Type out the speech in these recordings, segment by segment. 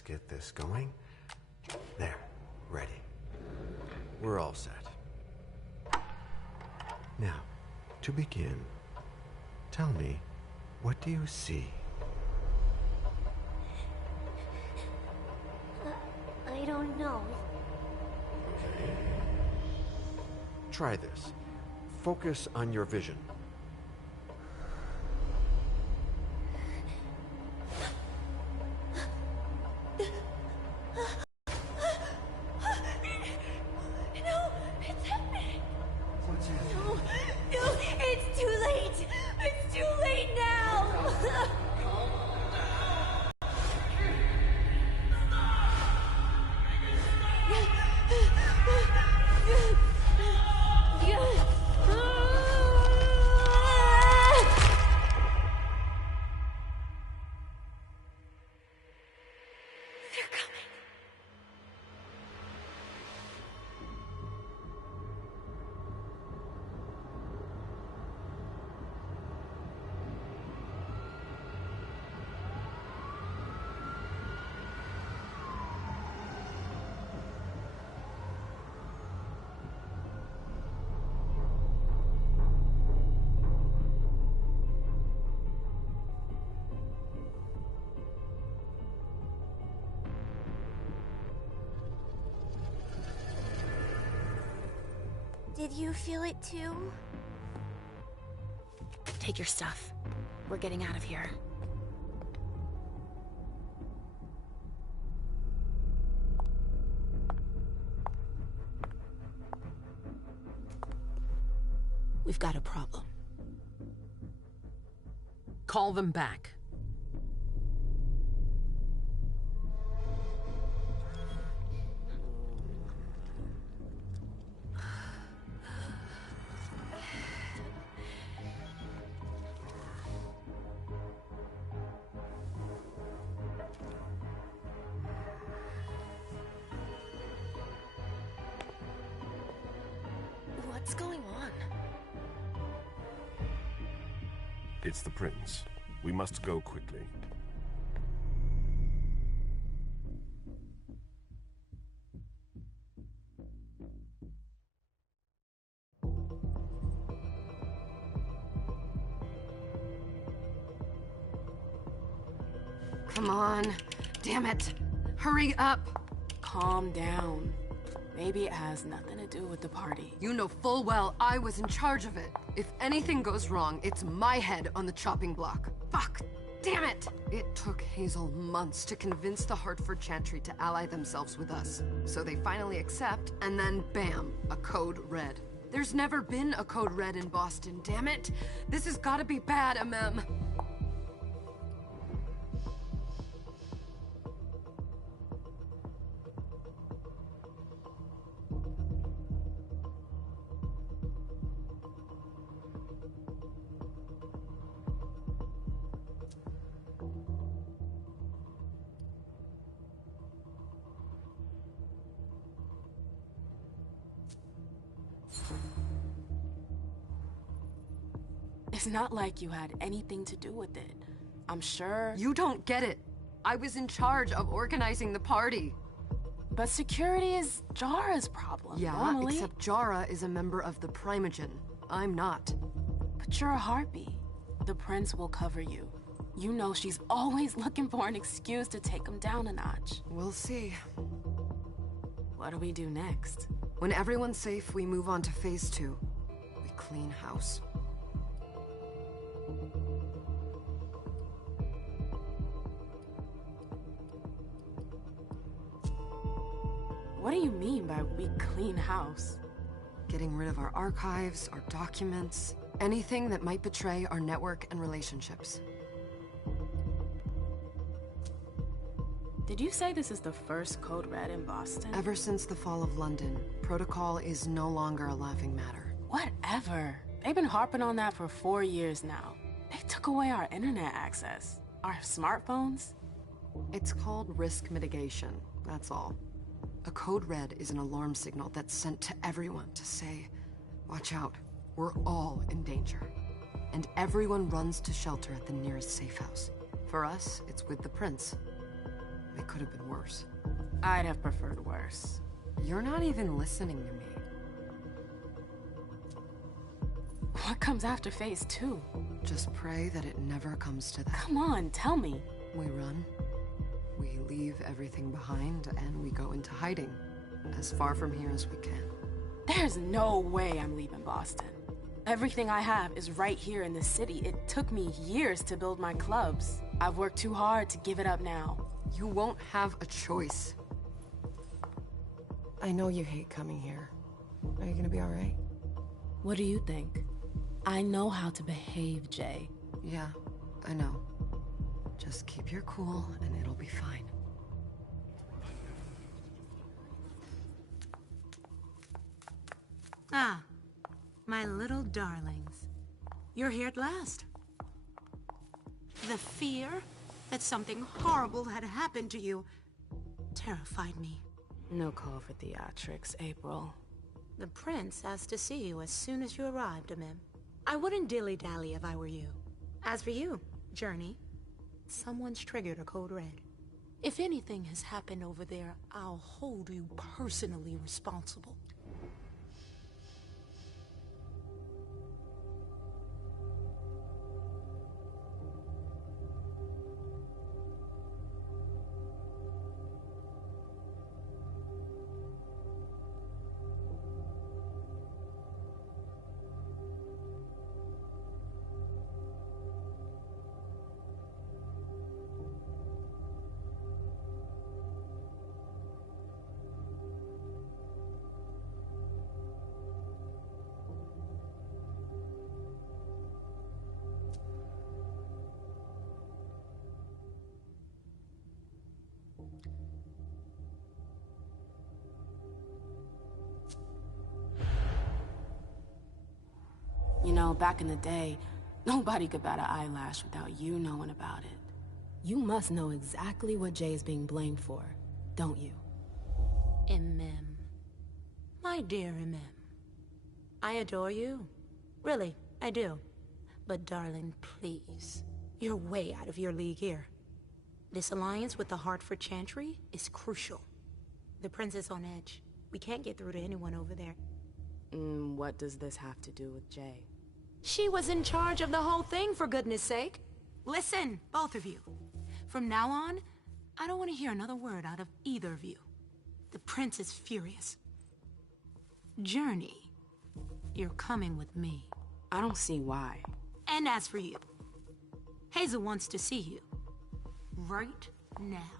Let's get this going. There, ready. We're all set. Now, to begin, tell me, what do you see? I don't know. Try this. Focus on your vision. Did you feel it too? Take your stuff. We're getting out of here. We've got a problem. Call them back. What's going on? It's the prince. We must go quickly. Come on. Damn it. Hurry up. Calm down. Maybe it has nothing to do with the party. You know full well I was in charge of it. If anything goes wrong, it's my head on the chopping block. Fuck! Damn it! It took Hazel months to convince the Hartford Chantry to ally themselves with us. So they finally accept, and then bam, a code red. There's never been a code red in Boston, damn it! This has gotta be bad, MM. It's not like you had anything to do with it. I'm sure... You don't get it. I was in charge of organizing the party. But security is Jara's problem, Yeah, normally. except Jara is a member of the Primogen. I'm not. But you're a harpy. The prince will cover you. You know she's always looking for an excuse to take him down a notch. We'll see. What do we do next? When everyone's safe, we move on to phase 2. We clean house. What do you mean by we clean house? Getting rid of our archives, our documents, anything that might betray our network and relationships. Did you say this is the first code red in Boston? Ever since the fall of London, protocol is no longer a laughing matter. Whatever. They've been harping on that for 4 years now. They took away our internet access. Our smartphones. It's called risk mitigation, that's all. A code red is an alarm signal that's sent to everyone to say, watch out, we're all in danger. And everyone runs to shelter at the nearest safe house. For us, it's with the prince. It could have been worse. I'd have preferred worse. You're not even listening to me. What comes after phase 2? Just pray that it never comes to that. Come on, tell me. We run. We leave everything behind and we go into hiding. As far from here as we can. There's no way I'm leaving Boston. Everything I have is right here in the city. It took me years to build my clubs. I've worked too hard to give it up now. You won't have a choice. I know you hate coming here. Are you gonna be alright? What do you think? I know how to behave, Jay. Yeah, I know. Just keep your cool and it'll be fine. Ah, my little darlings. You're here at last. The fear that something horrible had happened to you terrified me. No call for theatrics, April. The prince asked to see you as soon as you arrived, Amim. I wouldn't dilly-dally if I were you. As for you, Journey, someone's triggered a code red. If anything has happened over there, I'll hold you personally responsible. You know, back in the day, nobody could bat an eyelash without you knowing about it. You must know exactly what Jay is being blamed for, don't you? Amim. My dear Amim. I adore you. Really, I do. But darling, please. You're way out of your league here. This alliance with the Hartford Chantry is crucial. The prince is on edge. We can't get through to anyone over there. What does this have to do with Jay? She was in charge of the whole thing, for goodness sake. Listen, both of you. From now on, I don't want to hear another word out of either of you. The prince is furious. Journey, you're coming with me. I don't see why. And as for you, Hazel wants to see you. Right now.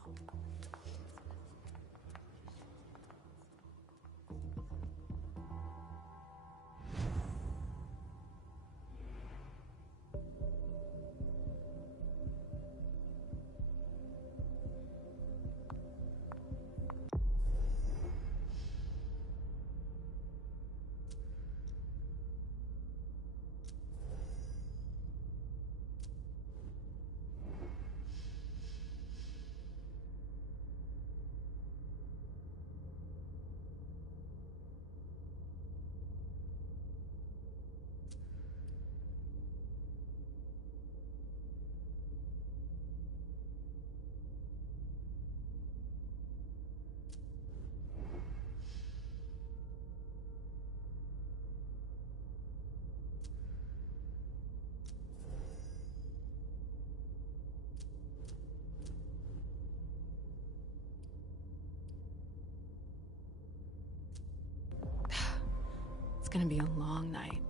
It's gonna be a long night.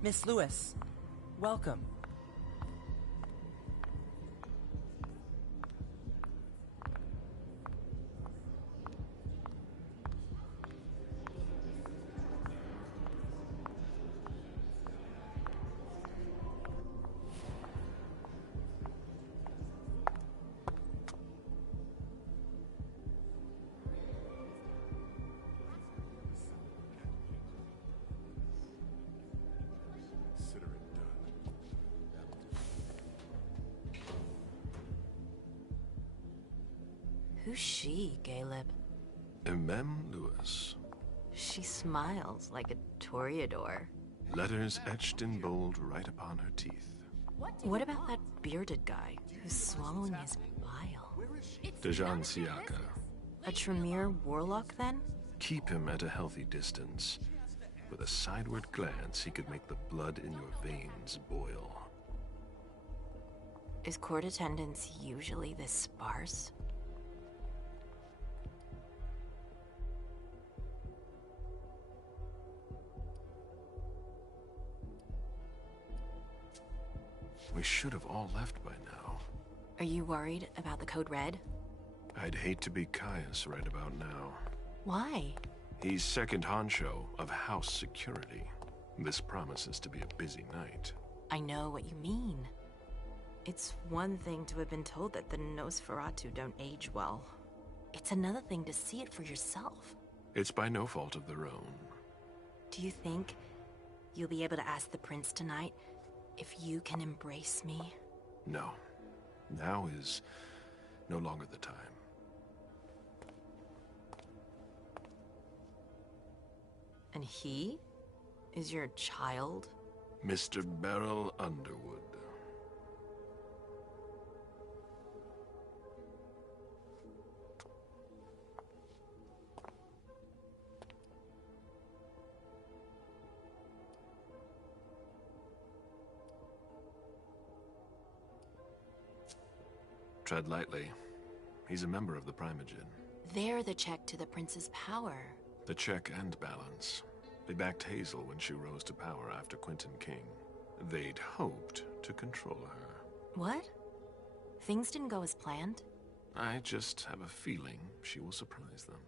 Miss Lewis, welcome. Who's she, Caleb? Mem Lewis. She smiles like a toreador. Letters etched in bold right upon her teeth. What about that bearded guy who's swallowing his bile. Dejan Siaka. A Tremere warlock, then? Keep him at a healthy distance. With a sideward glance, he could make the blood in your veins boil. Is court attendance usually this sparse? We should have all left by now. Are you worried about the Code Red? I'd hate to be Caius right about now. Why? He's second honcho of house security. This promises to be a busy night. I know what you mean. It's one thing to have been told that the Nosferatu don't age well. It's another thing to see it for yourself. It's by no fault of their own. Do you think you'll be able to ask the prince tonight if you can embrace me? No. Now is no longer the time. And he is your child? Mr. Beryl Underwood. Tread lightly. He's a member of the Primogen. They're the check to the prince's power. The check and balance. They backed Hazel when she rose to power after Quentin King. They'd hoped to control her. What? Things didn't go as planned? I just have a feeling she will surprise them.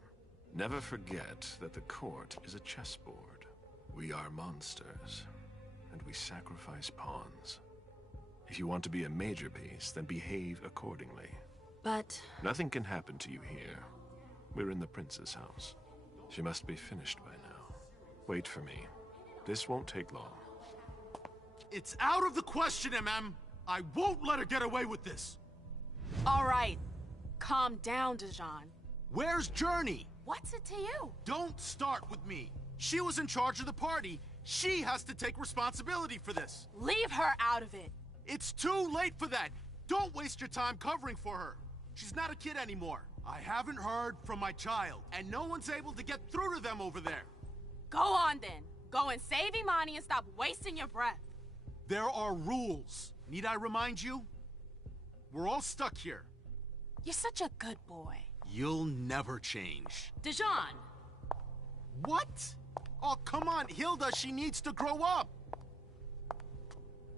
Never forget that the court is a chessboard. We are monsters, and we sacrifice pawns. If you want to be a major piece, then behave accordingly. But... Nothing can happen to you here. We're in the prince's house. She must be finished by now. Wait for me. This won't take long. It's out of the question, MM! I won't let her get away with this! All right. Calm down, Dejan. Where's Journey? What's it to you? Don't start with me. She was in charge of the party. She has to take responsibility for this. Leave her out of it. It's too late for that. Don't waste your time covering for her. She's not a kid anymore. I haven't heard from my child, and no one's able to get through to them over there. Go on then. Go and save Imani and stop wasting your breath. There are rules. Need I remind you? We're all stuck here. You're such a good boy. You'll never change. Dejan! What? Oh, come on, Hilda, she needs to grow up.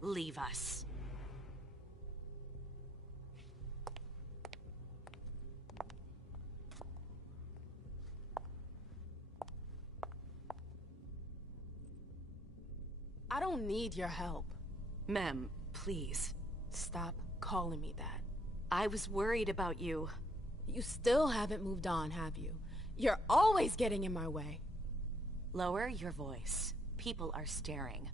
Leave us. I don't need your help. Mem, please. Stop calling me that. I was worried about you. You still haven't moved on, have you? You're always getting in my way. Lower your voice. People are staring.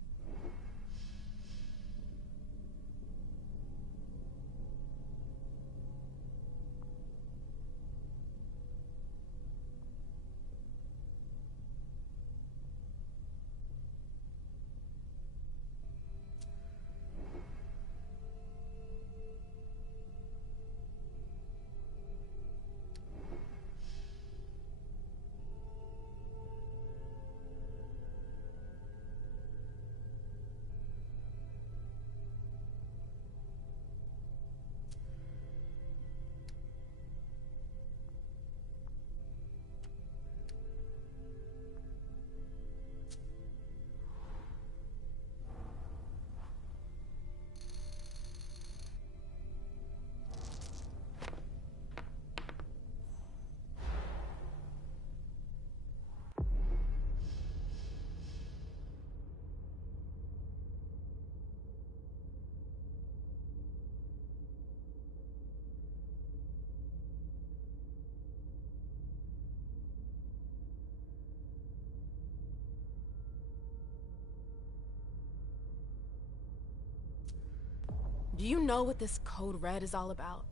Do you know what this Code Red is all about?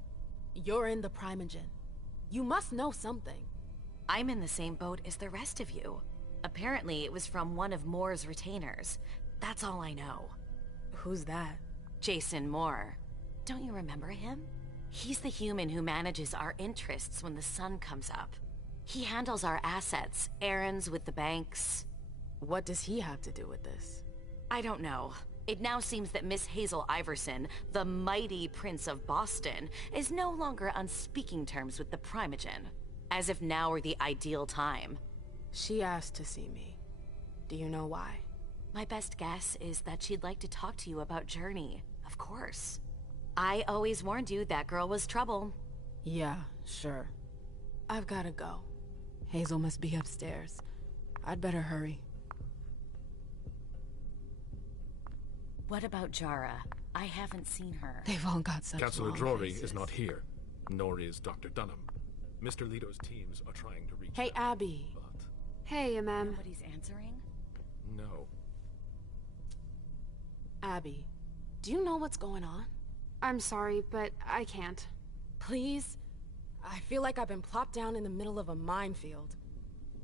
You're in the Primogen. You must know something. I'm in the same boat as the rest of you. Apparently, it was from one of Moore's retainers. That's all I know. Who's that? Jason Moore. Don't you remember him? He's the human who manages our interests when the sun comes up. He handles our assets, errands with the banks. What does he have to do with this? I don't know. It now seems that Miss Hazel Iverson, the mighty Prince of Boston, is no longer on speaking terms with the Primogen. As if now were the ideal time. She asked to see me. Do you know why? My best guess is that she'd like to talk to you about Journey, of course. I always warned you that girl was trouble. Yeah, sure. I've gotta go. Hazel must be upstairs. I'd better hurry. What about Jara? I haven't seen her. They've all got such Councillor long Drury faces. is not here, nor is Dr. Dunham. Mr. Leto's teams are trying to reach Hey, them, Abby. but Hey, ma'am. Nobody's answering? no. Abby, do you know what's going on? I'm sorry, but I can't. Please? I feel like I've been plopped down in the middle of a minefield.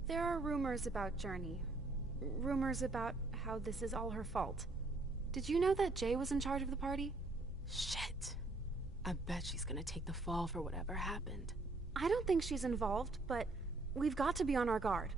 There are rumors about Journey. Rumors about how this is all her fault. Did you know that Jay was in charge of the party? Shit. I bet she's gonna take the fall for whatever happened. I don't think she's involved, but we've got to be on our guard.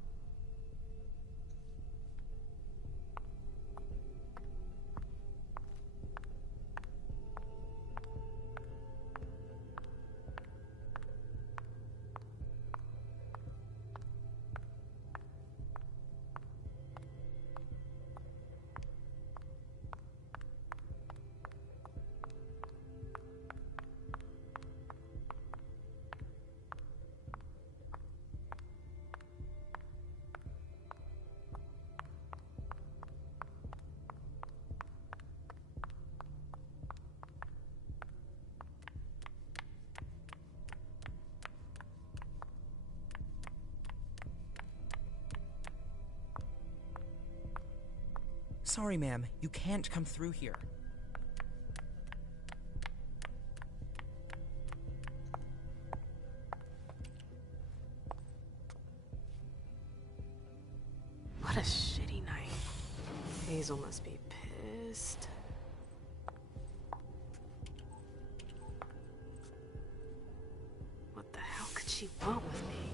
Sorry, ma'am. You can't come through here. What a shitty night. Hazel must be pissed. What the hell could she want with me?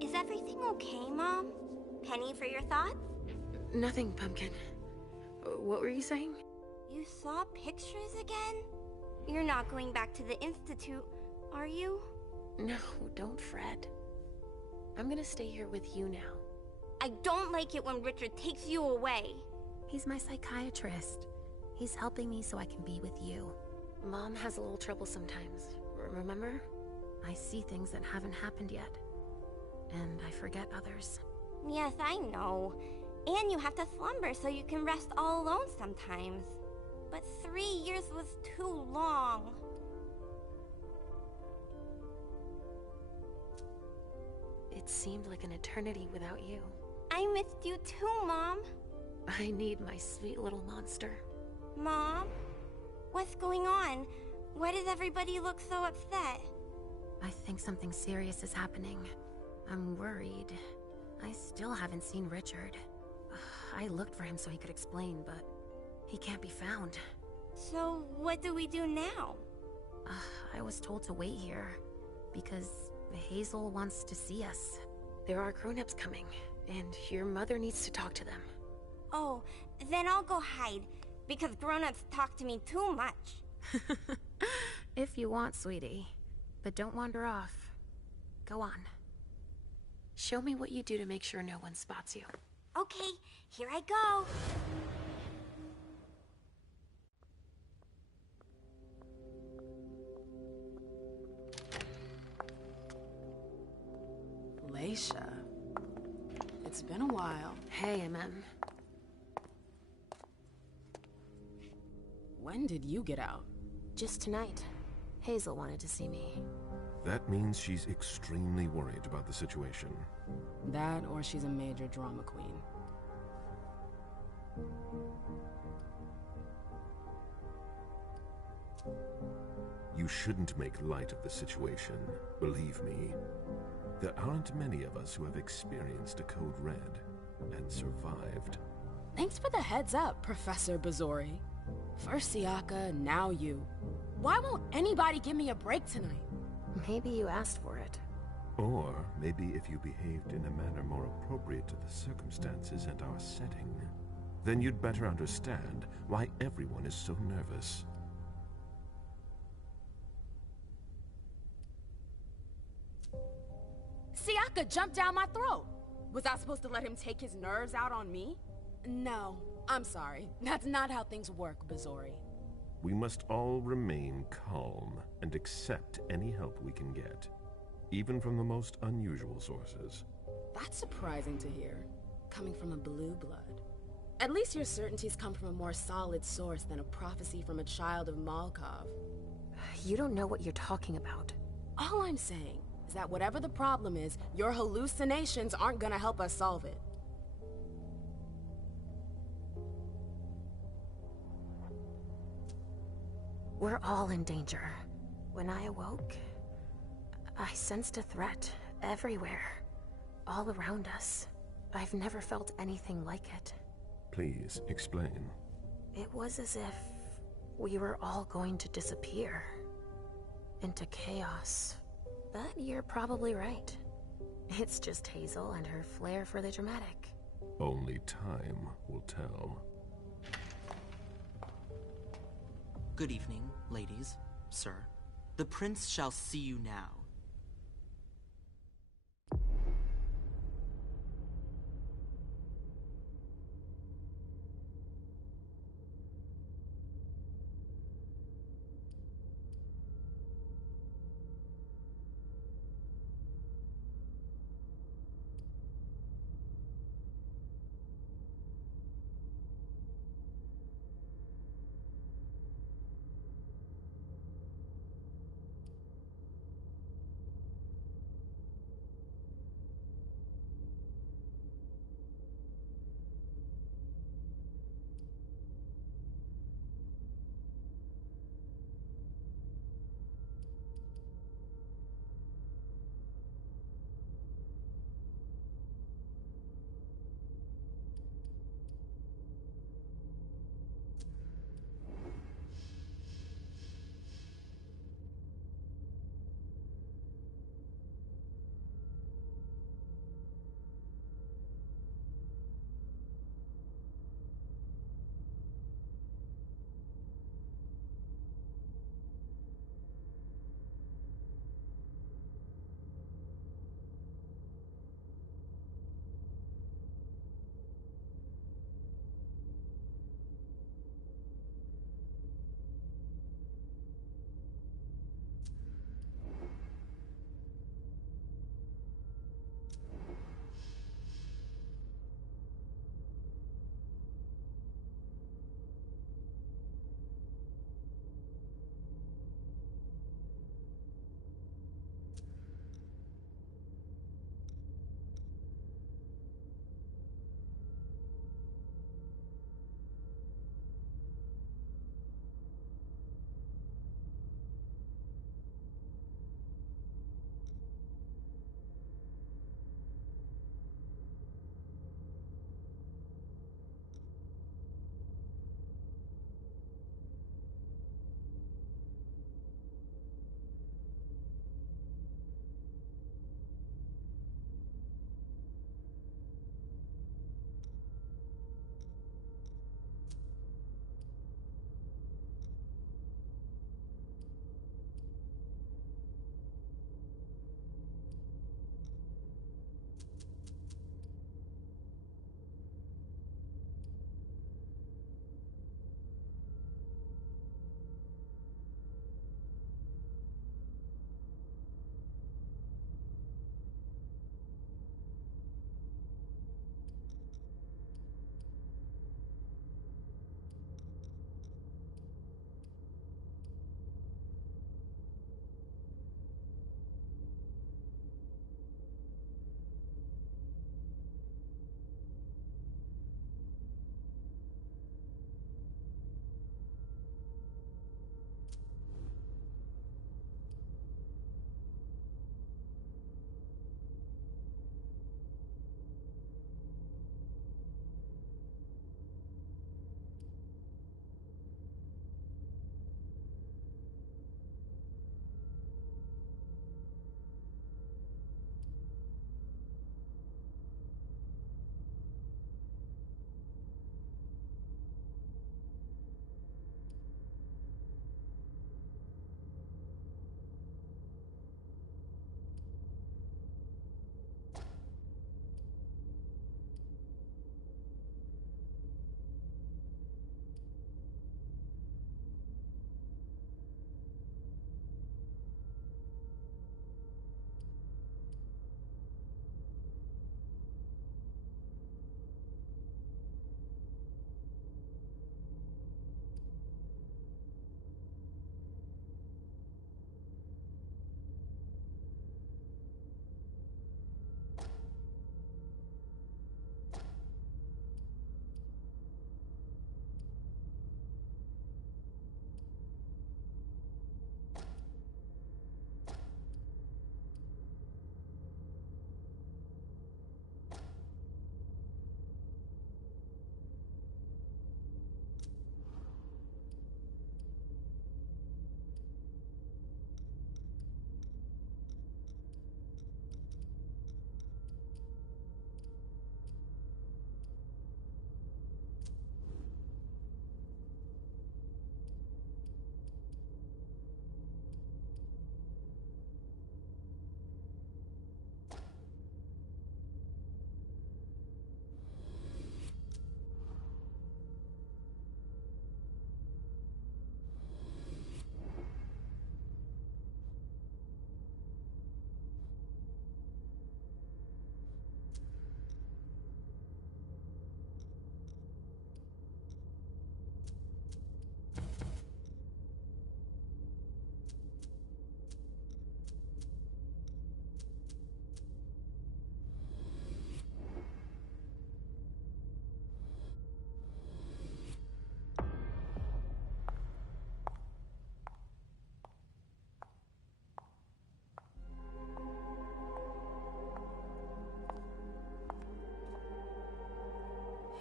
Is everything okay, Mom? Penny for your thoughts? Nothing, Pumpkin. What were you saying? You saw pictures again? You're not going back to the Institute, are you? No, don't fret. I'm gonna stay here with you now. I don't like it when Richard takes you away. He's my psychiatrist. He's helping me so I can be with you. Mom has a little trouble sometimes, remember? I see things that haven't happened yet. And I forget others. Yes, I know. And you have to slumber so you can rest all alone sometimes. But 3 years was too long. It seemed like an eternity without you. I missed you too, Mom. I need my sweet little monster. Mom? What's going on? Why does everybody look so upset? I think something serious is happening. I'm worried. I still haven't seen Richard. I looked for him so he could explain, but he can't be found. So, what do we do now? I was told to wait here, because Hazel wants to see us. There are grown-ups coming, and your mother needs to talk to them. Oh, then I'll go hide, because grown-ups talk to me too much. If you want, sweetie. But don't wander off. Go on. Show me what you do to make sure no one spots you. Okay, here I go. Leisha. It's been a while. Hey, MM. When did you get out? Just tonight. Hazel wanted to see me. That means she's extremely worried about the situation. That, or she's a major drama queen. You shouldn't make light of the situation, believe me. There aren't many of us who have experienced a code red and survived. Thanks for the heads up, Professor Bazori. First Siaka, now you. Why won't anybody give me a break tonight? Maybe you asked for it. Or maybe if you behaved in a manner more appropriate to the circumstances and our setting, then you'd better understand why everyone is so nervous. Siaka jumped down my throat. Was I supposed to let him take his nerves out on me? No, I'm sorry. That's not how things work, Bazori. We must all remain calm and accept any help we can get, even from the most unusual sources. That's surprising to hear, coming from a blue blood. At least your certainties come from a more solid source than a prophecy from a child of Malkov. You don't know what you're talking about. All I'm saying is that whatever the problem is, your hallucinations aren't gonna help us solve it. We're all in danger. When I awoke, I sensed a threat everywhere, all around us. I've never felt anything like it. Please, explain. It was as if we were all going to disappear into chaos. But you're probably right. It's just Hazel and her flair for the dramatic. Only time will tell. Good evening, ladies, sir. The prince shall see you now.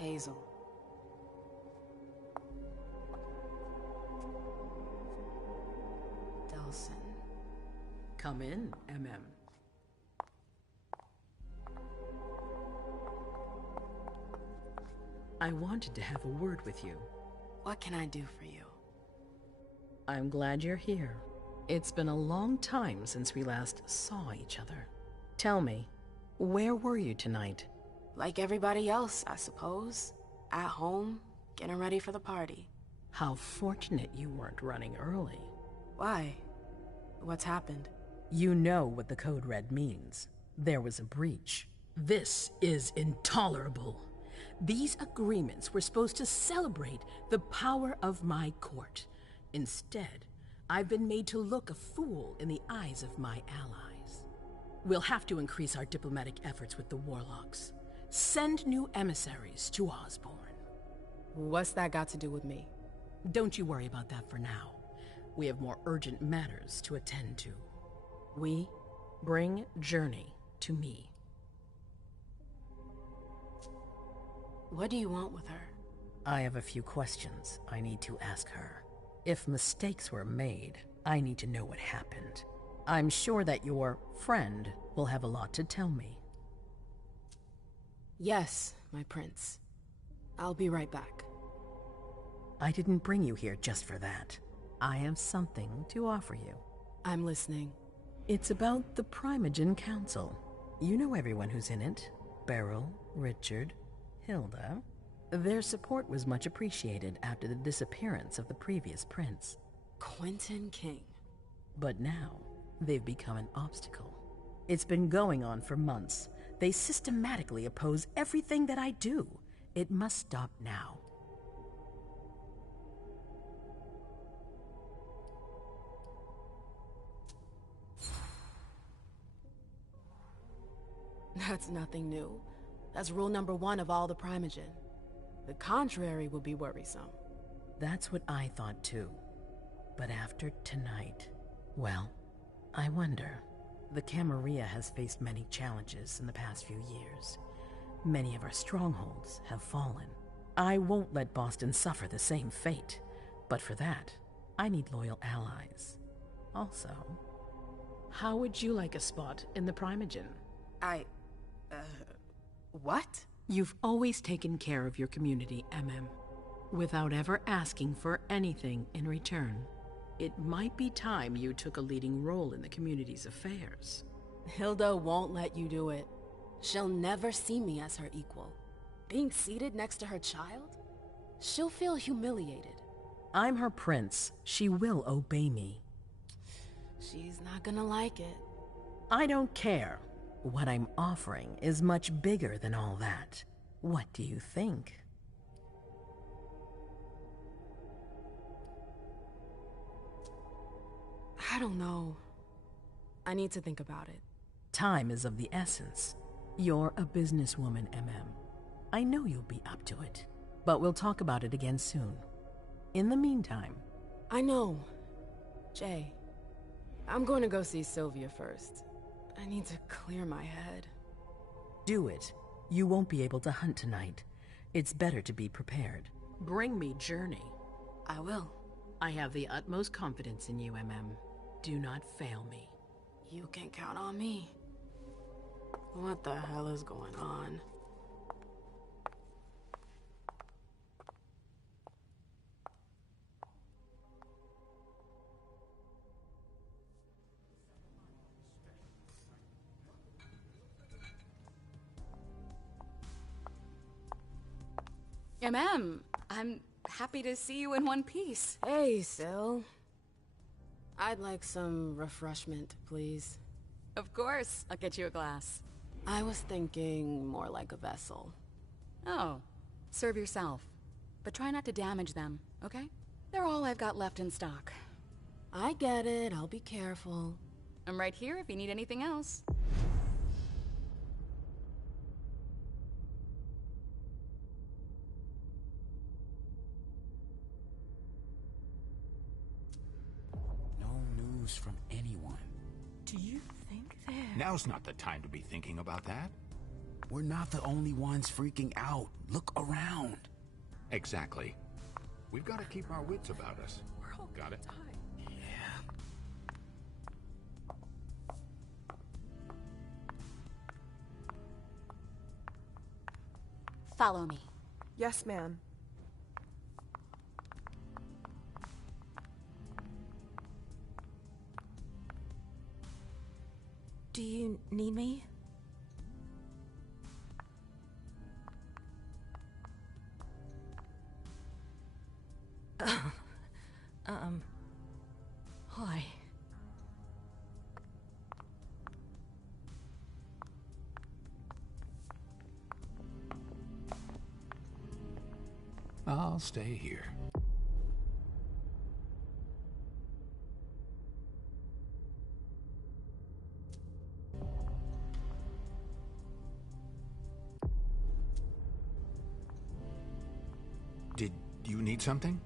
Hazel. Delson. Come in, MM. I wanted to have a word with you. What can I do for you? I'm glad you're here. It's been a long time since we last saw each other. Tell me, where were you tonight? Like everybody else, I suppose. At home, getting ready for the party. How fortunate you weren't running early. Why? What's happened? You know what the Code Red means. There was a breach. This is intolerable. These agreements were supposed to celebrate the power of my court. Instead, I've been made to look a fool in the eyes of my allies. We'll have to increase our diplomatic efforts with the Warlocks. Send new emissaries to Osborne. What's that got to do with me? Don't you worry about that for now. We have more urgent matters to attend to. We bring Journey to me. What do you want with her? I have a few questions I need to ask her. If mistakes were made, I need to know what happened. I'm sure that your friend will have a lot to tell me. Yes, my prince. I'll be right back. I didn't bring you here just for that. I have something to offer you. I'm listening. It's about the Primogen Council. You know everyone who's in it. Beryl, Richard, Hilda. Their support was much appreciated after the disappearance of the previous prince. Quentin King. But now, they've become an obstacle. It's been going on for months. They systematically oppose everything that I do. It must stop now. That's nothing new. That's rule number 1 of all the Primogen. The contrary would be worrisome. That's what I thought too. But after tonight, well, I wonder. The Camarilla has faced many challenges in the past few years. Many of our strongholds have fallen. I won't let Boston suffer the same fate. But for that, I need loyal allies. Also, how would you like a spot in the Primogen? What? You've always taken care of your community, MM, without ever asking for anything in return. It might be time you took a leading role in the community's affairs. Hilda won't let you do it. She'll never see me as her equal. Being seated next to her child? She'll feel humiliated. I'm her prince. She will obey me. She's not gonna like it. I don't care. What I'm offering is much bigger than all that. What do you think? I don't know. I need to think about it. Time is of the essence. You're a businesswoman, MM. I know you'll be up to it. But we'll talk about it again soon. In the meantime... I know. Jay, I'm going to go see Sylvia first. I need to clear my head. Do it. You won't be able to hunt tonight. It's better to be prepared. Bring me Journey. I will. I have the utmost confidence in you, MM. Do not fail me. You can count on me. What the hell is going on? I'm happy to see you in one piece. Hey, Syl. I'd like some refreshment, please. Of course, I'll get you a glass. I was thinking more like a vessel. Oh, serve yourself. But try not to damage them, okay? They're all I've got left in stock. I get it, I'll be careful. I'm right here if you need anything else. From anyone. Do you think they're... Now's not the time to be thinking about that. We're not the only ones freaking out. Look around. Exactly. We've got to keep our wits about us. We're all Got it? Follow me. Yes, ma'am. Do you need me? Why? I'll stay here. Did you need something?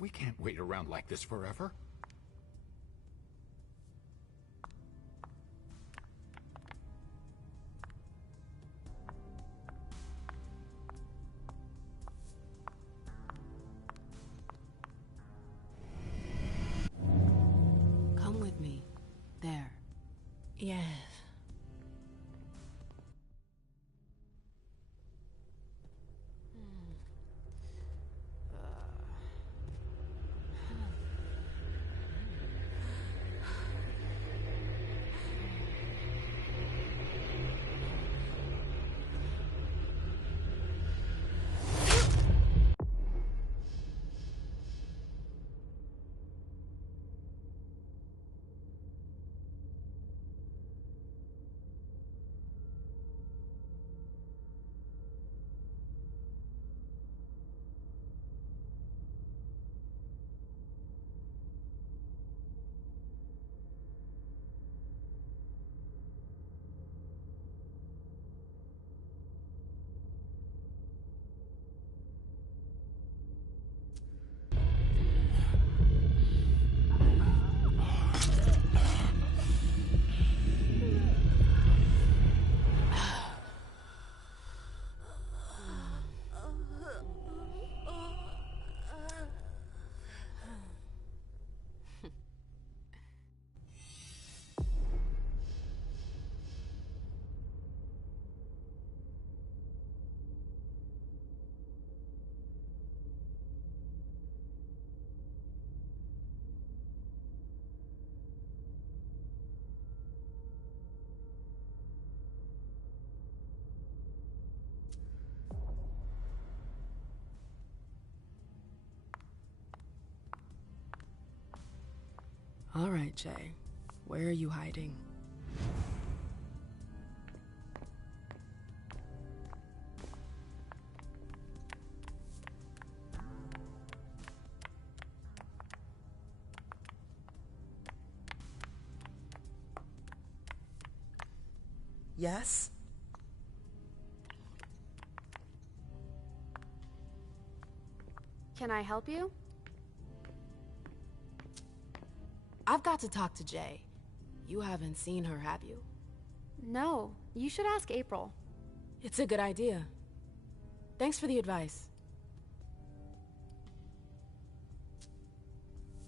We can't wait around like this forever. Come with me. There. Yes. All right, Jay. Where are you hiding? Yes? Can I help you? I've got to talk to Jay. You haven't seen her, have you? No, you should ask April. It's a good idea. Thanks for the advice.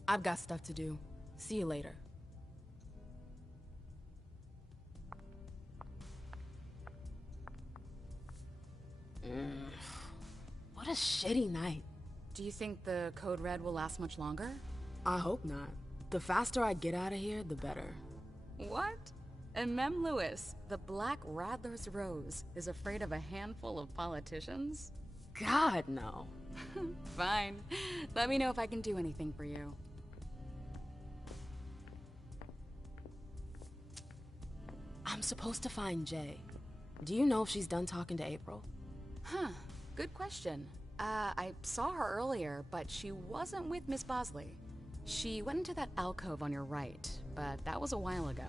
I've got stuff to do. See you later. What a shitty night. Do you think the Code Red will last much longer? I hope not. The faster I get out of here, the better. What? And Mem Lewis, the Black Rattler's Rose, is afraid of a handful of politicians? God, no. Fine. Let me know if I can do anything for you. I'm I'm supposed to find Jay. Do you know if she's done talking to April? Huh. Good question. I saw her earlier, but she wasn't with Miss Bosley. She went into that alcove on your right, but that was a while ago.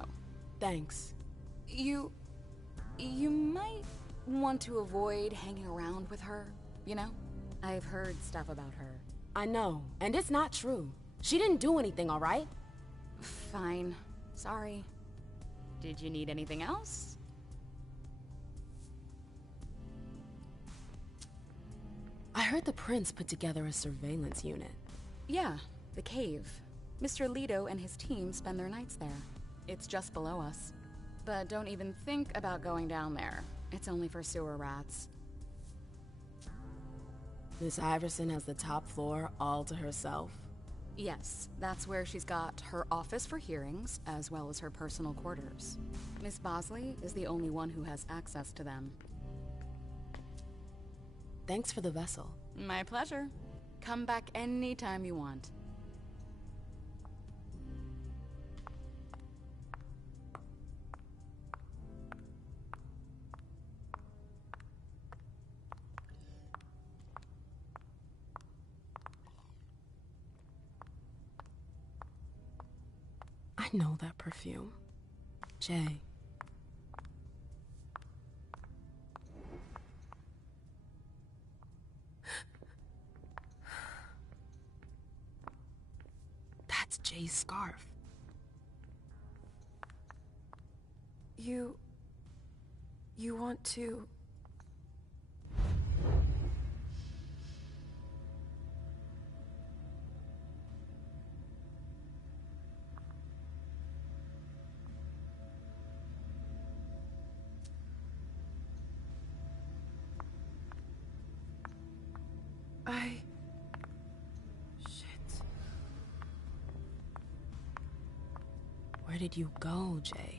Thanks. You might want to avoid hanging around with her, you know? I've heard stuff about her. I know, and it's not true. She didn't do anything, all right? Fine. Sorry. Did you need anything else? I heard the prince put together a surveillance unit. Yeah, the cave. Mr. Leto and his team spend their nights there. It's just below us. But don't even think about going down there. It's only for sewer rats. Miss Iverson has the top floor all to herself. Yes, that's where she's got her office for hearings, as well as her personal quarters. Miss Bosley is the only one who has access to them. Thanks for the vessel. My pleasure. Come back anytime you want. I know that perfume. Jay. That's Jay's scarf. You want to... Shit. Where did you go, Jay?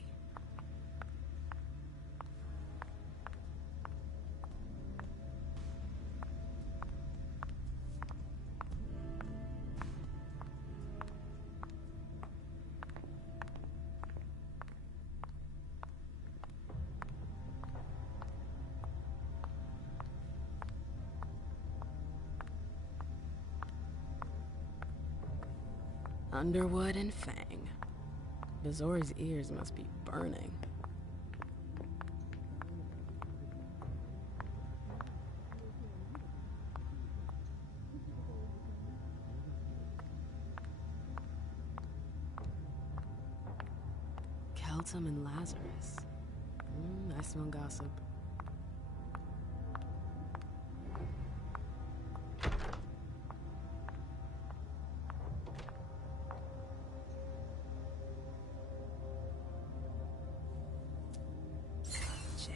Underwood and Fang. Bazori's ears must be burning. Keltum and Lazarus. I smell gossip.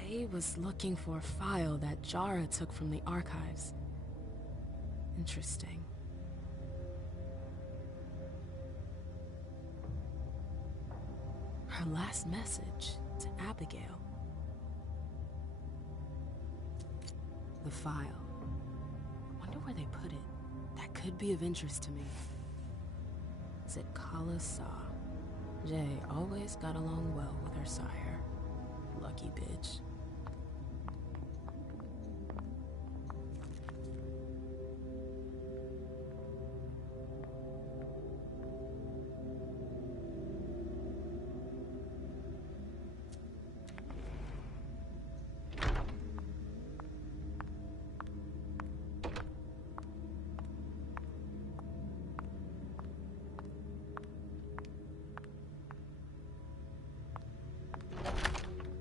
Jay was looking for a file that Jara took from the archives. Interesting. Her last message to Abigail. The file. Wonder where they put it. That could be of interest to me. Is it Kala Sa? Jay always got along well with her sire. Lucky bitch.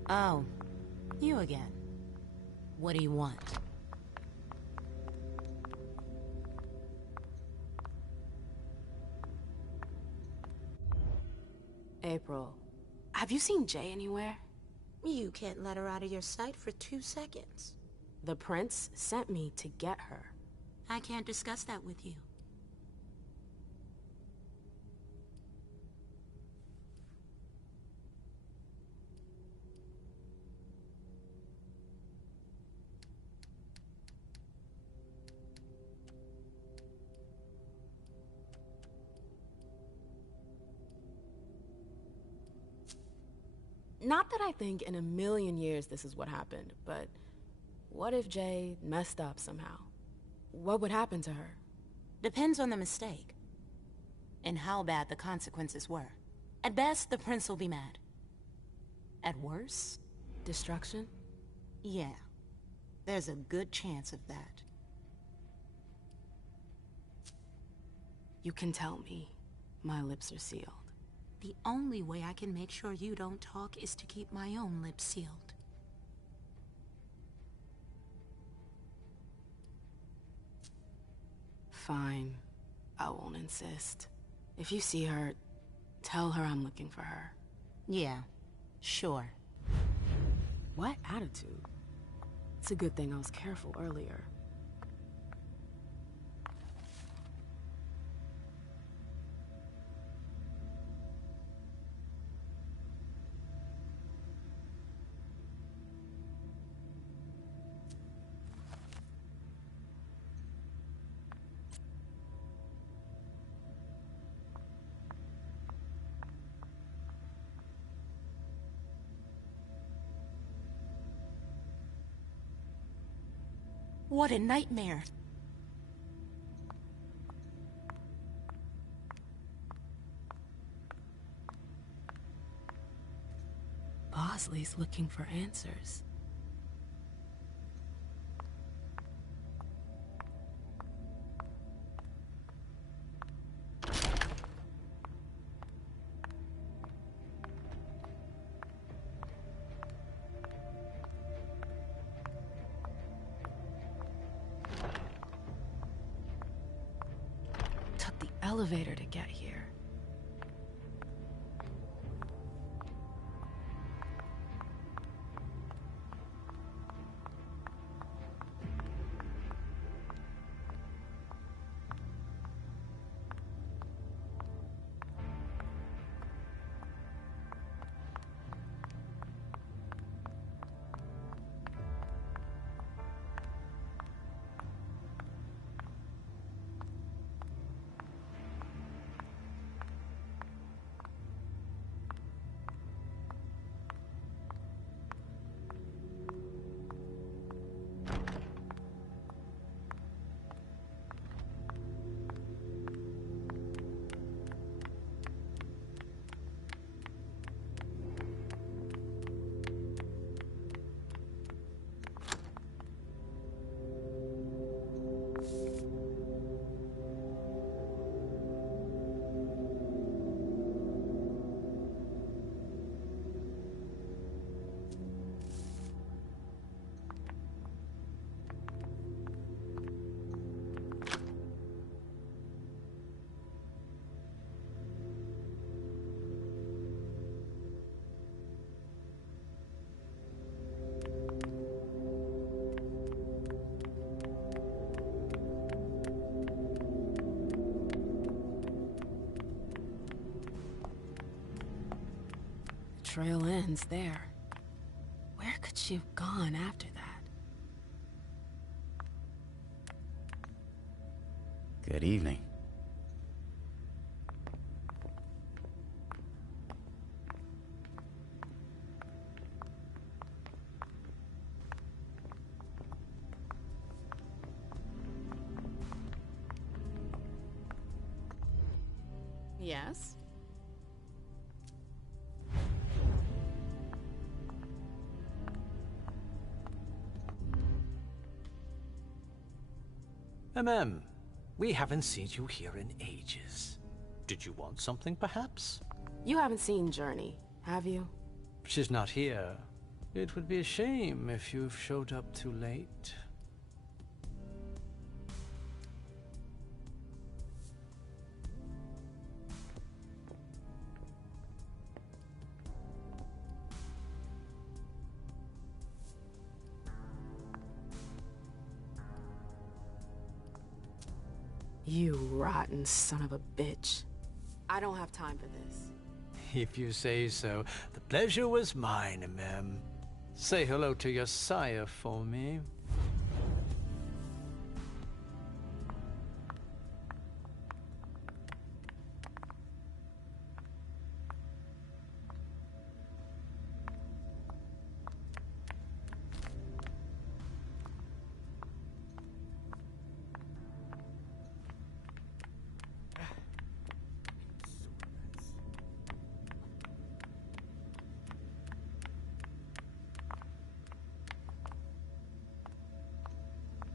Oh, you again. What do you want? April, have you seen Jay anywhere? You can't let her out of your sight for 2 seconds. The prince sent me to get her. I can't discuss that with you. Not that I think in a million years this is what happened, but what if Jay messed up somehow? What would happen to her? Depends on the mistake. And how bad the consequences were. At best, the prince will be mad. At worst... Destruction? Yeah. There's a good chance of that. You can tell me. My lips are sealed. The only way I can make sure you don't talk is to keep my own lips sealed. Fine. I won't insist. If you see her, tell her I'm looking for her. Yeah, sure. What attitude? It's a good thing I was careful earlier. What a nightmare. Bosley's looking for answers. Took the elevator to get here. Trail ends there. Where could she have gone after that? Good evening. Yes? We haven't seen you here in ages. Did you want something, perhaps? You haven't seen Journey, have you? She's not here. It would be a shame if you've showed up too late. You rotten son of a bitch. I don't have time for this. If you say so. The pleasure was mine, Mem. Say hello to your sire for me.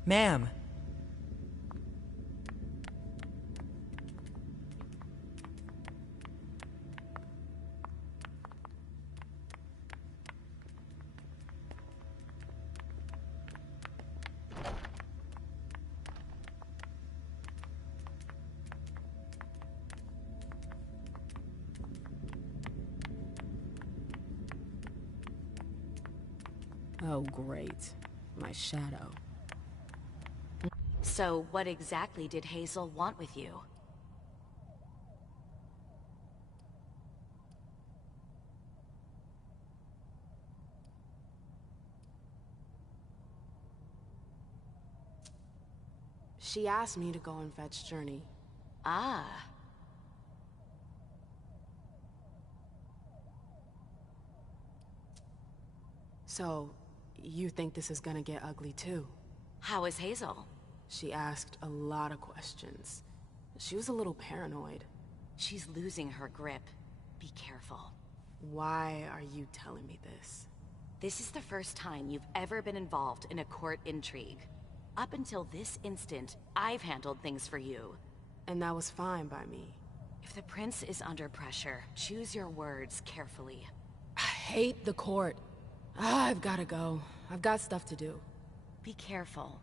Ma'am! Oh, great. My shadow. So, what exactly did Hazel want with you? She asked me to go and fetch Journey. Ah. So, you think this is gonna get ugly too? How is Hazel? She asked a lot of questions. She was a little paranoid. She's losing her grip. Be careful. Why are you telling me this? This is the first time you've ever been involved in a court intrigue. Up until this instant, I've handled things for you. And that was fine by me. If the prince is under pressure, choose your words carefully. I hate the court. I've gotta go. I've got stuff to do. Be careful.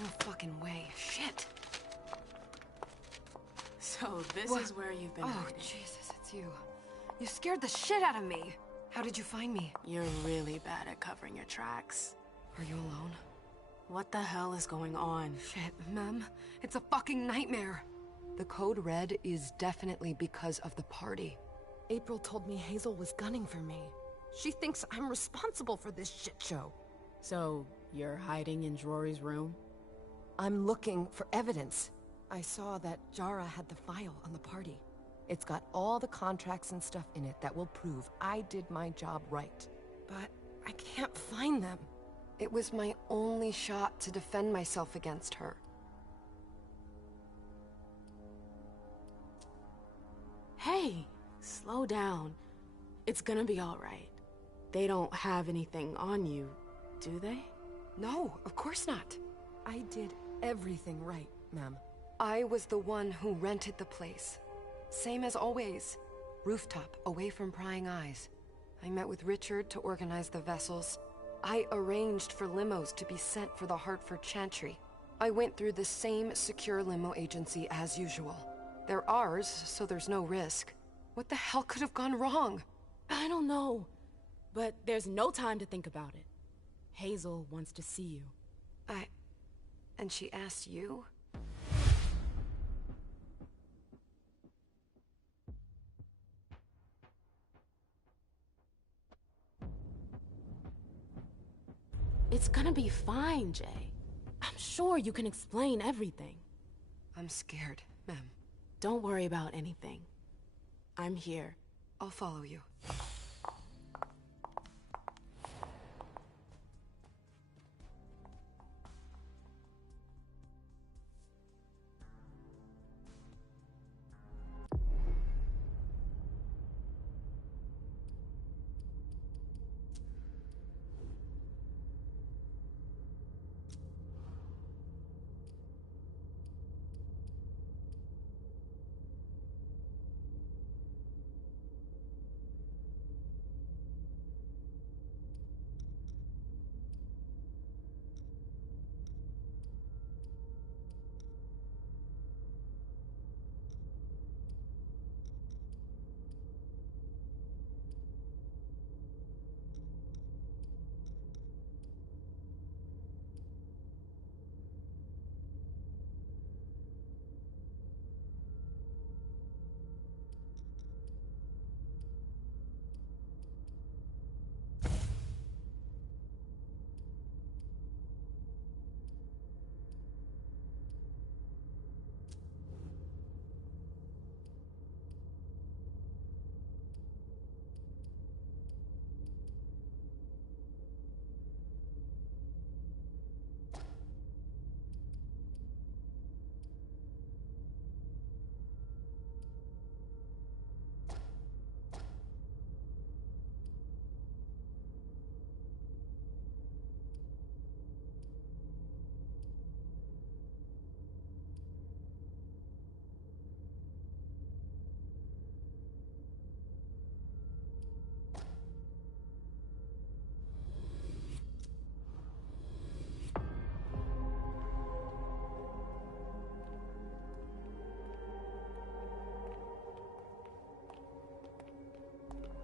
No fucking way. Shit. So this What? is where you've been Oh, hiding. Jesus, it's you. You scared the shit out of me. How did you find me? You're really bad at covering your tracks. Are you alone? What the hell is going on? Shit, Mem. It's a fucking nightmare. The code red is definitely because of the party. April told me Hazel was gunning for me. She thinks I'm responsible for this shit show. So, you're hiding in Rory's room? I'm looking for evidence. I saw that Jara had the file on the party. It's got all the contracts and stuff in it that will prove I did my job right. But I can't find them. It was my only shot to defend myself against her. Hey, slow down. It's gonna be alright. They don't have anything on you, do they? No, of course not. I did everything right, ma'am. I was the one who rented the place. Same as always. Rooftop, away from prying eyes. I met with Richard to organize the vessels. I arranged for limos to be sent for the Hartford Chantry. I went through the same secure limo agency as usual. They're ours, so there's no risk. What the hell could have gone wrong? I don't know. But there's no time to think about it. Hazel wants to see you. And she asked you? It's gonna be fine, Jay. I'm sure you can explain everything. I'm scared, ma'am. Don't worry about anything. I'm here. I'll follow you.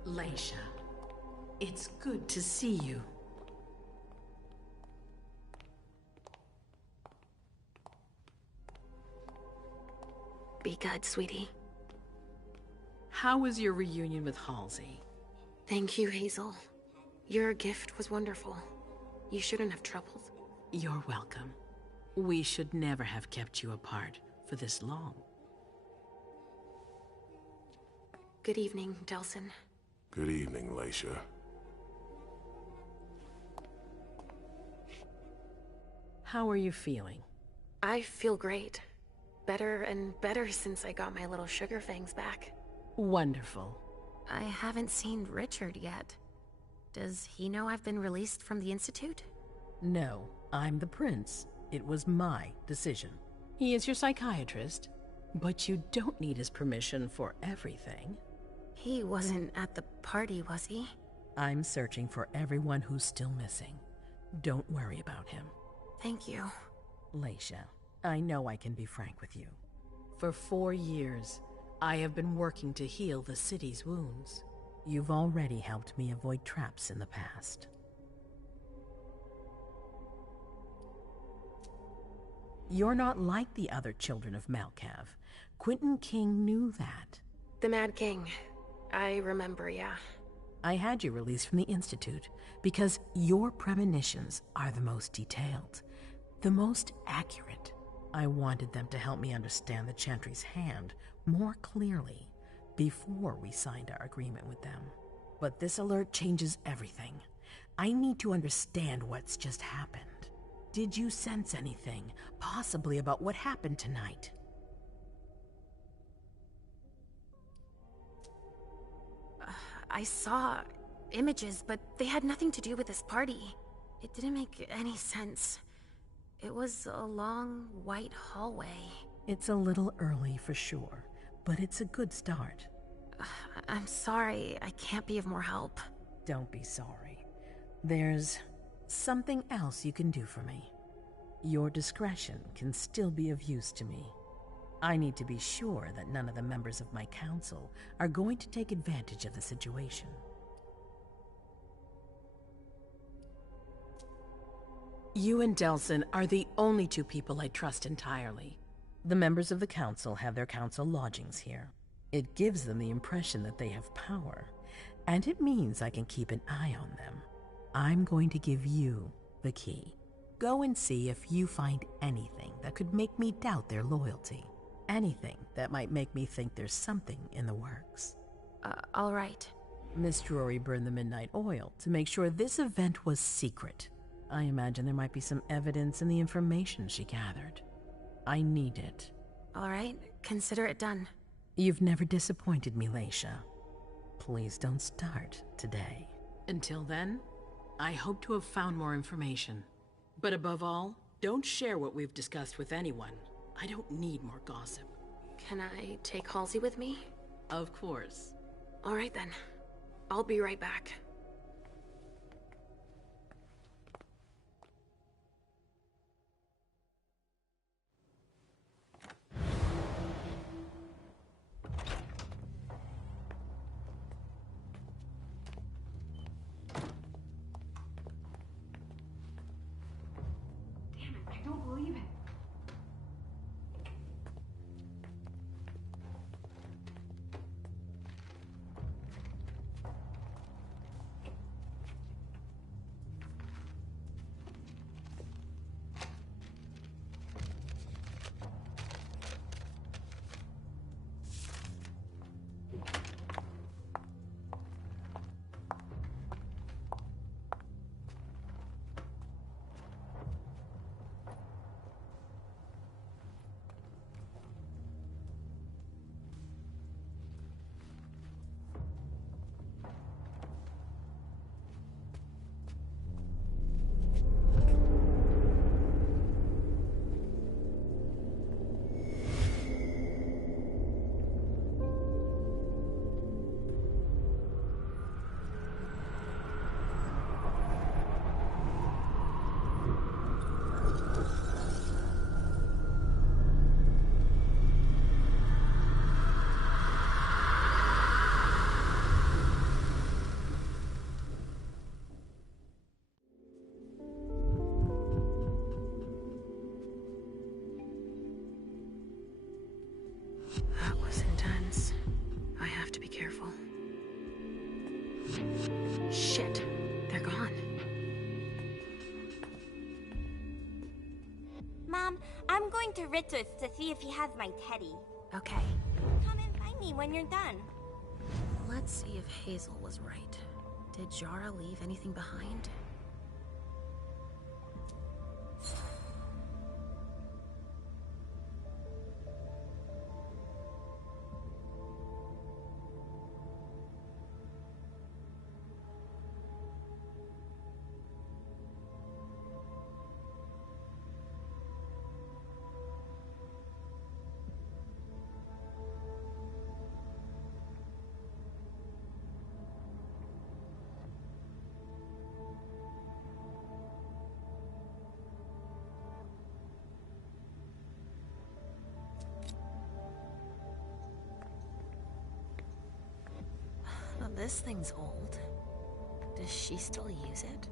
Leisha, it's good to see you. Be good, sweetie. How was your reunion with Halsey? Thank you, Hazel. Your gift was wonderful. You shouldn't have troubled. You're welcome. We should never have kept you apart for this long. Good evening, Delsin. Good evening, Leisha. How are you feeling? I feel great. Better and better since I got my little sugar fangs back. Wonderful. I haven't seen Richard yet. Does he know I've been released from the Institute? No, I'm the prince. It was my decision. He is your psychiatrist, but you don't need his permission for everything. He wasn't at the party, was he? I'm searching for everyone who's still missing. Don't worry about him. Thank you. Leisha, I know I can be frank with you. For 4 years, I have been working to heal the city's wounds. You've already helped me avoid traps in the past. You're not like the other children of Malkav. Quentin King knew that. The Mad King. I remember, yeah. I had you released from the Institute because your premonitions are the most detailed, the most accurate. I wanted them to help me understand the Chantry's hand more clearly before we signed our agreement with them. But this alert changes everything. I need to understand what's just happened. Did you sense anything, possibly about what happened tonight? I saw images, but they had nothing to do with this party. It didn't make any sense. It was a long, white hallway. It's a little early for sure, but it's a good start. I'm sorry, I can't be of more help. Don't be sorry. There's something else you can do for me. Your discretion can still be of use to me. I need to be sure that none of the members of my council are going to take advantage of the situation. You and Delsin are the only two people I trust entirely. The members of the council have their council lodgings here. It gives them the impression that they have power, and it means I can keep an eye on them. I'm going to give you the key. Go and see if you find anything that could make me doubt their loyalty. Anything that might make me think there's something in the works. All right. Miss Drury burned the midnight oil to make sure this event was secret. I imagine there might be some evidence in the information she gathered. I need it. All right, consider it done. You've never disappointed me, Leisha. Please don't start today. Until then, I hope to have found more information. But above all, don't share what we've discussed with anyone. I don't need more gossip. Can I take Halsey with me? Of course. All right then. I'll be right back. Damn it, I don't believe it. Mom, I'm going to Richard's to see if he has my teddy. Okay. Come and find me when you're done. Let's see if Hazel was right. Did Jara leave anything behind? This thing's old. Does she still use it?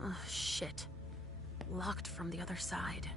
Oh, shit. Locked from the other side.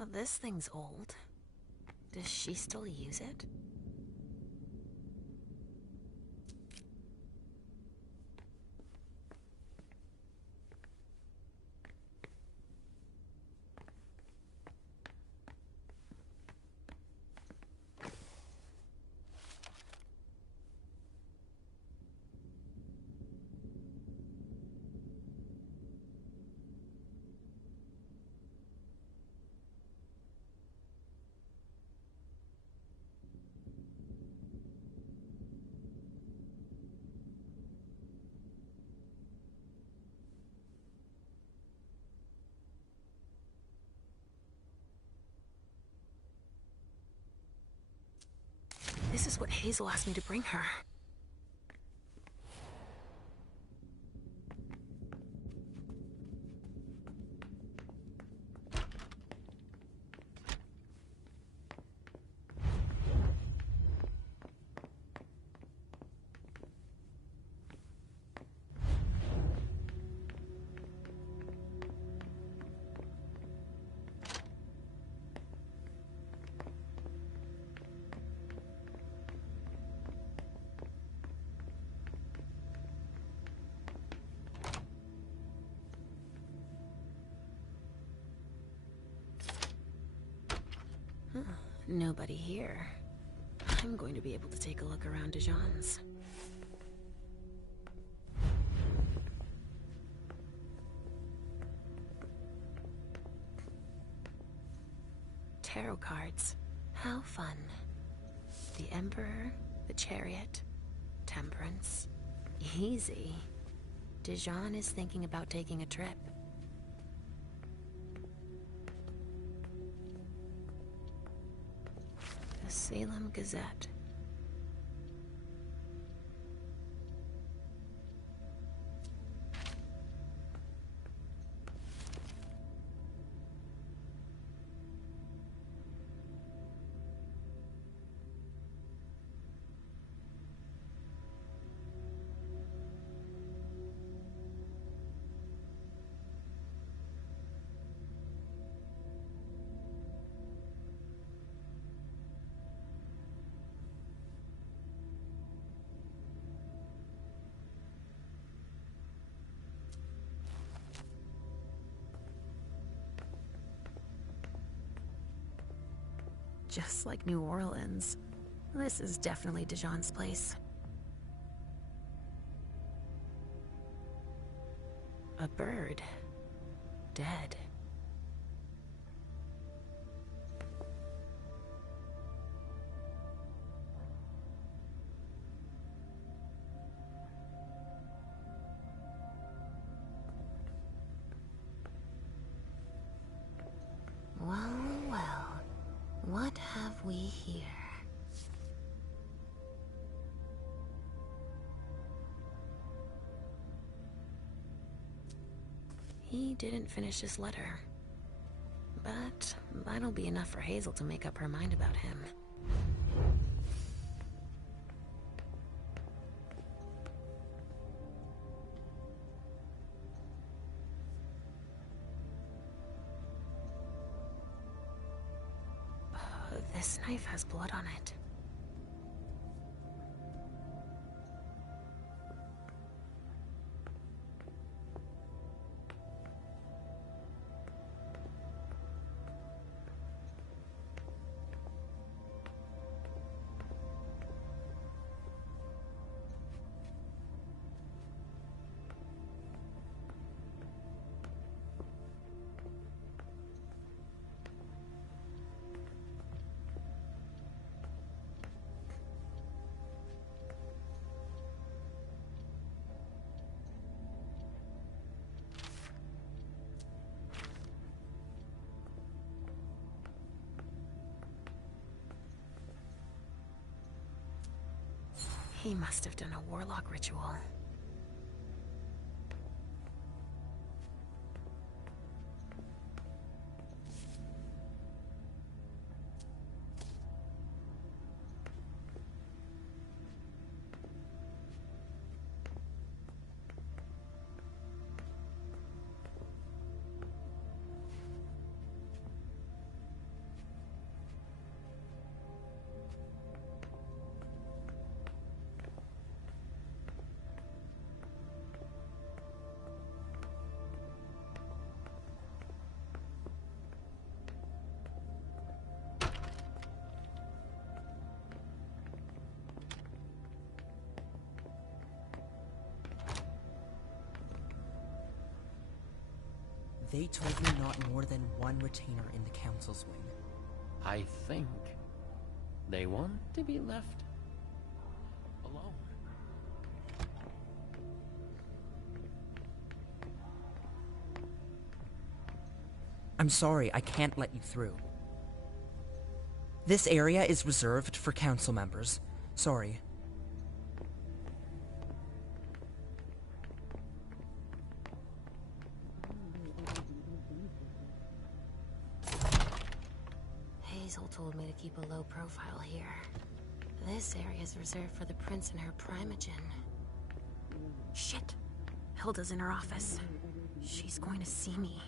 Well, this thing's old. Does she still use it? This is what Hazel asked me to bring her. Nobody here. I'm going to be able to take a look around Dijon's. Tarot cards. How fun. The Emperor, the Chariot, Temperance. Easy. Dijon is thinking about taking a trip. The Salem Gazette. Just like New Orleans. This is definitely Dijon's place. A bird. Dead. Well, well. What have we here? He didn't finish his letter. But that'll be enough for Hazel to make up her mind about him. This knife has blood on it. He must have done a warlock ritual. They told me not more than one retainer in the council's wing. I think they want to be left alone. I'm sorry, I can't let you through. This area is reserved for council members. Sorry. Hazel told me to keep a low profile here. This area is reserved for the prince and her primogen. Shit. Hilda's in her office. She's going to see me.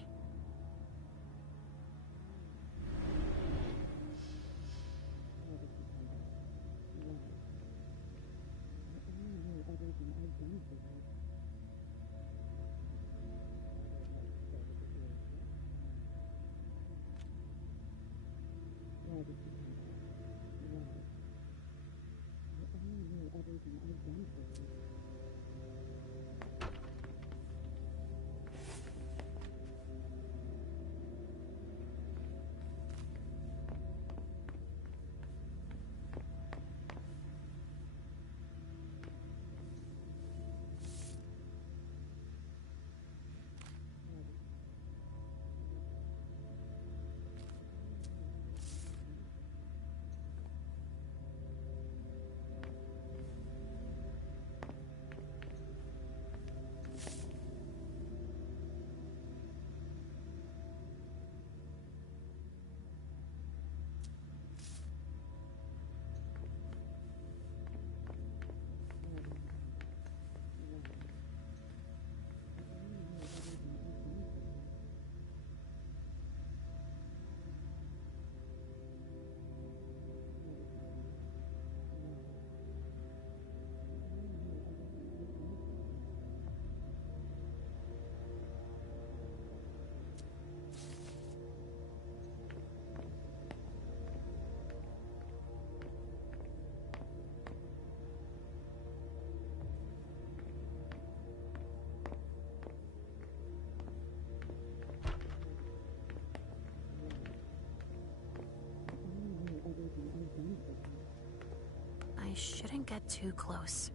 I shouldn't get too close.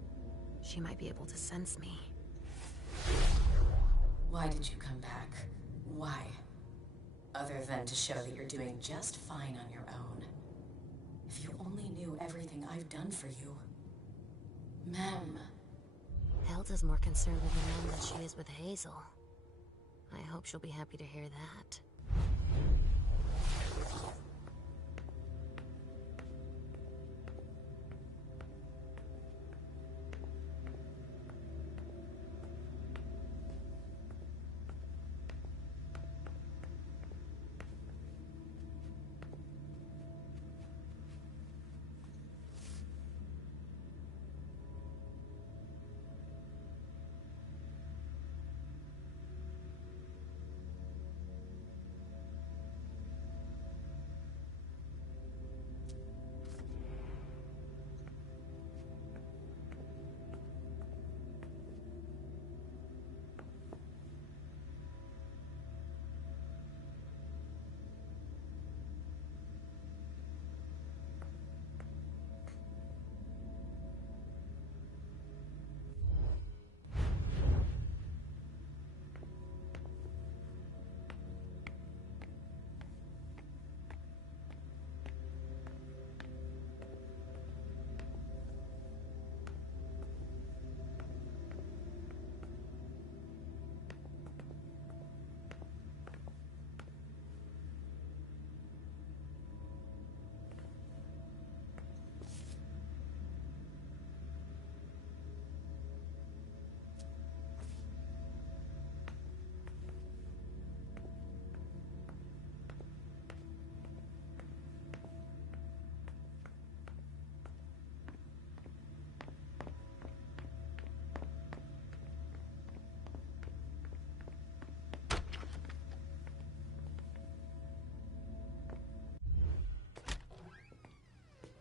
She might be able to sense me. Why did you come back? Why? Other than to show that you're doing just fine on your own. If you only knew everything I've done for you. Mem. Hilda's more concerned with the man than she is with Hazel. I hope she'll be happy to hear that.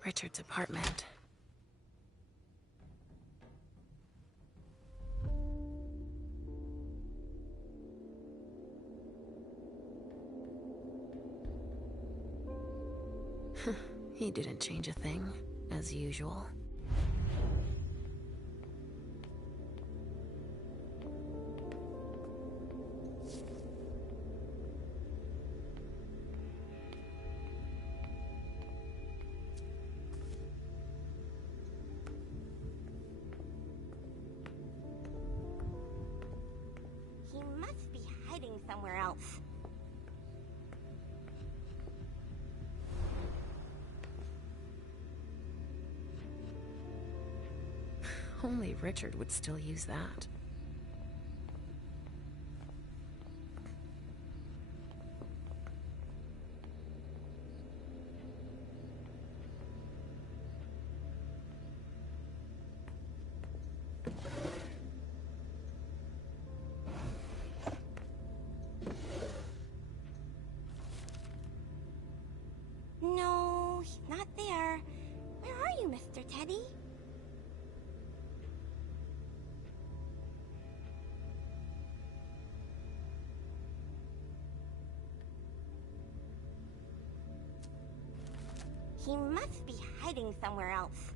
Richard's apartment. He didn't change a thing, as usual. He must be hiding somewhere else. Only Richard would still use that. No, he's not there. Where are you, Mr. Teddy? He must be hiding somewhere else.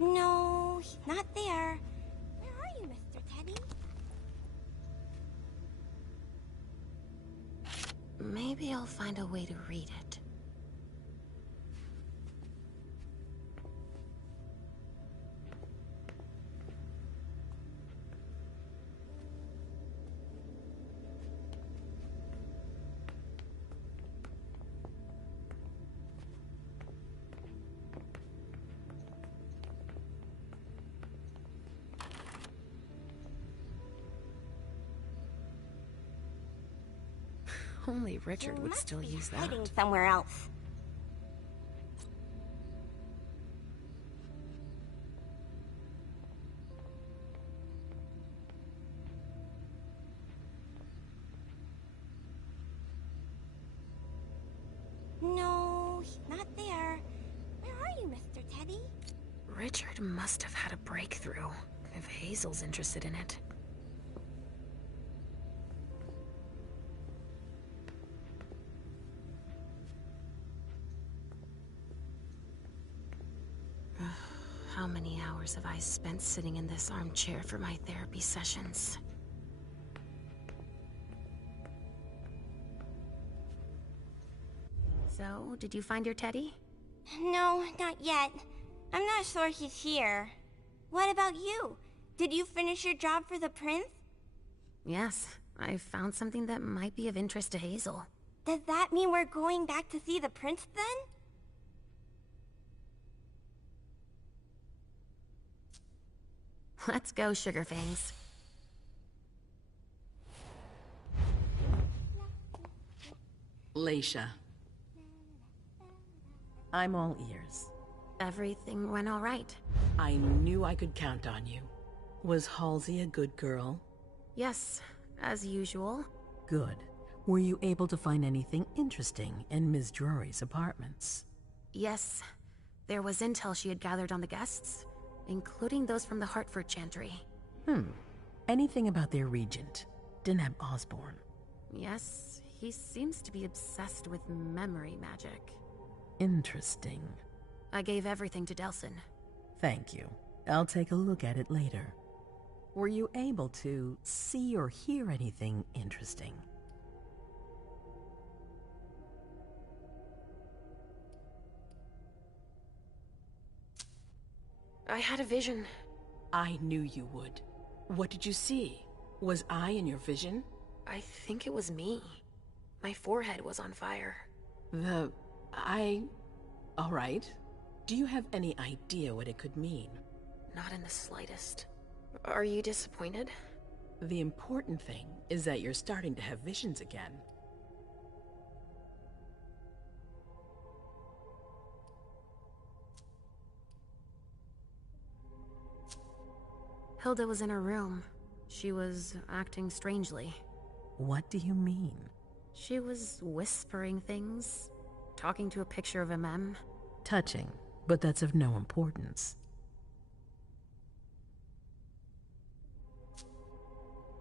No, he's not there. Where are you, Mr. Teddy? Maybe I'll find a way to read it. Only Richard would still use that. Hiding somewhere else. No, he's not there. Where are you, Mr. Teddy? Richard must have had a breakthrough, if Hazel's interested in it. How many hours have I spent sitting in this armchair for my therapy sessions? So, did you find your teddy? No, not yet. I'm not sure he's here. What about you? Did you finish your job for the prince? Yes, I found something that might be of interest to Hazel. Does that mean we're going back to see the prince then? Let's go, Sugarfangs. Leisha. I'm all ears. Everything went all right. I knew I could count on you. Was Halsey a good girl? Yes, as usual. Good. Were you able to find anything interesting in Ms. Drury's apartments? Yes. There was intel she had gathered on the guests, including those from the Hartford Chantry. Anything about their regent, Deneb Osborne? Yes, he seems to be obsessed with memory magic. Interesting. I gave everything to Delsin. Thank you. I'll take a look at it later. Were you able to see or hear anything interesting? I had a vision. I knew you would. What did you see? Was I in your vision? I think it was me. My forehead was on fire. All right. Do you have any idea what it could mean? Not in the slightest. Are you disappointed? The important thing is that you're starting to have visions again. Hilda was in her room. she was acting strangely. What do you mean? She was whispering things, talking to a picture of MM. Touching, but that's of no importance.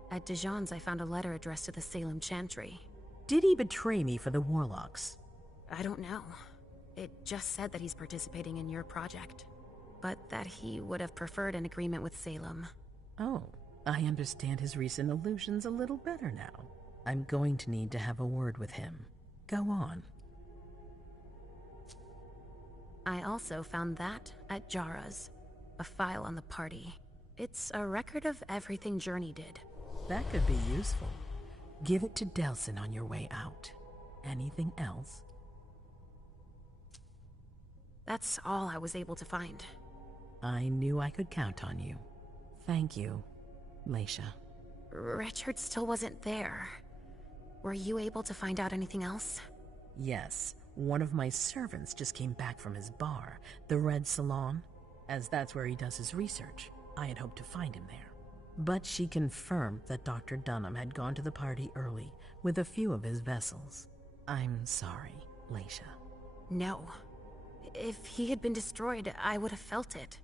At Dijon's, I found a letter addressed to the Salem Chantry. Did he betray me for the Warlocks? I don't know. It just said that he's participating in your project, but that he would have preferred an agreement with Salem. Oh, I understand his recent allusions a little better now. I'm going to need to have a word with him. Go on. I also found that at Jara's, a file on the party. It's a record of everything Journey did. That could be useful. Give it to Delsin on your way out. Anything else? That's all I was able to find. I knew I could count on you. Thank you, Leisha. Richard still wasn't there. Were you able to find out anything else? Yes, one of my servants just came back from his bar, the Red Salon. As that's where he does his research, I had hoped to find him there. But she confirmed that Dr. Dunham had gone to the party early with a few of his vessels. I'm sorry, Leisha. No. If he had been destroyed, I would have felt it.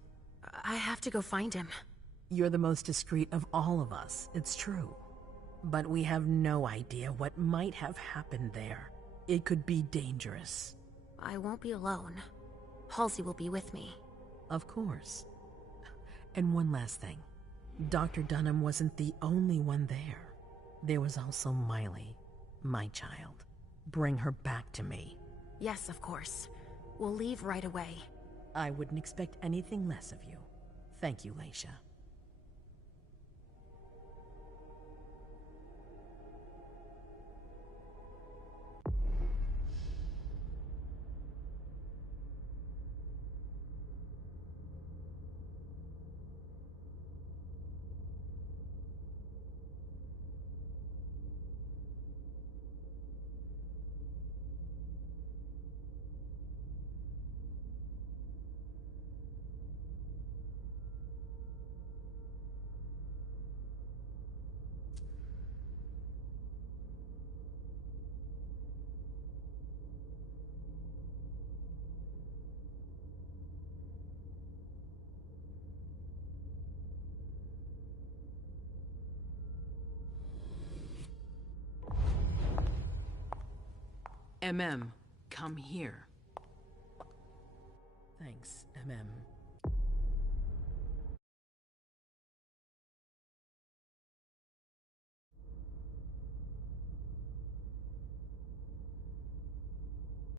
I have to go find him. You're the most discreet of all of us, it's true. But we have no idea what might have happened there. It could be dangerous. I won't be alone. Halsey will be with me. Of course. And one last thing. Dr. Dunham wasn't the only one there. There was also Miley, my child. Bring her back to me. Yes, of course. We'll leave right away. I wouldn't expect anything less of you. Thank you, Leisha. MM, come here. Thanks, MM.